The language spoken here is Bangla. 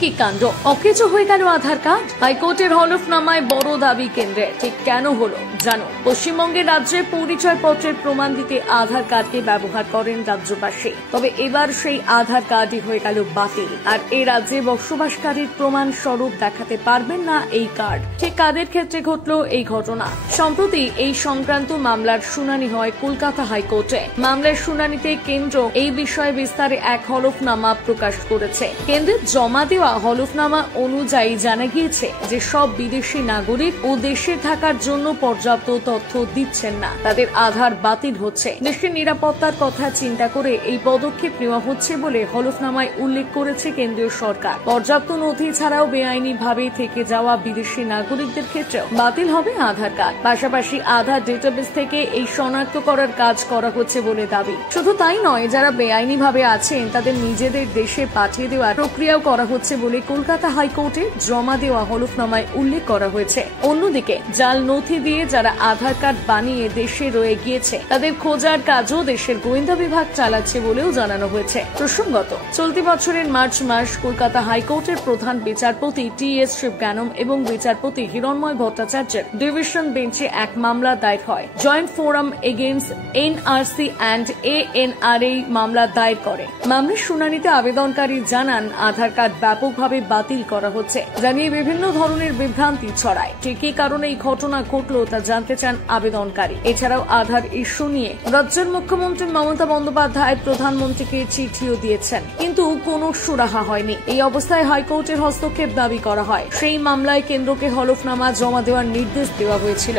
কি কাণ্ড, অকেজো হয়ে গেল আধার কার্ড। হাইকোর্টের হলফনামায় বড় দাবি কেন্দ্রের, ঠিক কেন হলো জানো? পশ্চিমবঙ্গের রাজ্যে পরিচয়পত্রের প্রমাণ দিতে আধার কার্ডকে ব্যবহার করেন রাজ্যবাসী, তবে এবার সেই আধার কার্ডই হয়ে গেল বাতিল। আর এই রাজ্যে বসবাসকারীর প্রমাণ স্বরূপ দেখাতে পারবেন না এই কার্ড। ঠিক কাদের ক্ষেত্রে ঘটলো এই ঘটনা? সম্প্রতি এই সংক্রান্ত মামলার শুনানি হয় কলকাতা হাইকোর্টে। মামলার শুনানিতে কেন্দ্র এই বিষয়ে বিস্তারে এক হলফনামা প্রকাশ করেছে। কেন্দ্রের জমা দেওয়া হলফনামা অনুযায়ী জানা গিয়েছে যে সব বিদেশি নাগরিক ও দেশে থাকার জন্য পর্যাপ্ত তথ্য দিচ্ছেন না, তাদের আধার বাতিল হচ্ছে। দেশের নিরাপত্তার কথা চিন্তা করে এই পদক্ষেপ নেওয়া হচ্ছে বলে হলফনামায় উল্লেখ করেছে কেন্দ্রীয় সরকার। পর্যাপ্ত নথি ছাড়াও বেআইনি ভাবে থেকে যাওয়া বিদেশি নাগরিকদের ক্ষেত্রেও বাতিল হবে আধার কার্ড। পাশাপাশি আধার ডেটাবেস থেকে এই শনাক্ত করার কাজ করা হচ্ছে বলে দাবি। শুধু তাই নয়, যারা বেআইনি ভাবে আছেন তাদের নিজেদের দেশে পাঠিয়ে দেওয়ার প্রক্রিয়াও করা হচ্ছে বলে কলকাতা হাইকোর্টে জমা দেওয়া হলফনামায় উল্লেখ করা হয়েছে। অন্যদিকে জাল নথি দিয়ে যারা আধার কার্ড বানিয়ে দেশে রয়ে গিয়েছে তাদের খোঁজার কাজও দেশের গোয়েন্দা বিভাগ চালাচ্ছে বলেও জানানো হয়েছে। প্রসঙ্গত, চলতি বছরের মার্চ মাস কলকাতা হাইকোর্টের প্রধান বিচারপতি টি.এস. শিবজ্ঞানম এবং বিচারপতি হিরণময় ভট্টাচার্যের ডিভিশন বেঞ্চে এক মামলা দায়ের হয়। Joint forum against NRC and ANRA মামলা দায়ের করে। মামলার শুনানিতে আবেদনকারী জানান আধার কার্ড ব্যাপকভাবে বাতিল করা হচ্ছে, জানিয়ে বিভিন্ন ধরনের বিভ্রান্তি ছড়ায়। ঠিক কী কারণে এই ঘটনা ঘটলো তা জানতে চান আবেদনকারী। এছাড়াও আধার ইস্যু নিয়ে রাজ্যের মুখ্যমন্ত্রী মমতা বন্দ্যোপাধ্যায় প্রধানমন্ত্রীকে চিঠিও দিয়েছেন, কিন্তু কোনো সুরাহা হয়নি। এই অবস্থায় হাইকোর্টের হস্তক্ষেপ দাবি করা হয়। সেই মামলায় কেন্দ্রকে হলফনামা জমা দেওয়ার নির্দেশ দেওয়া হয়েছিল।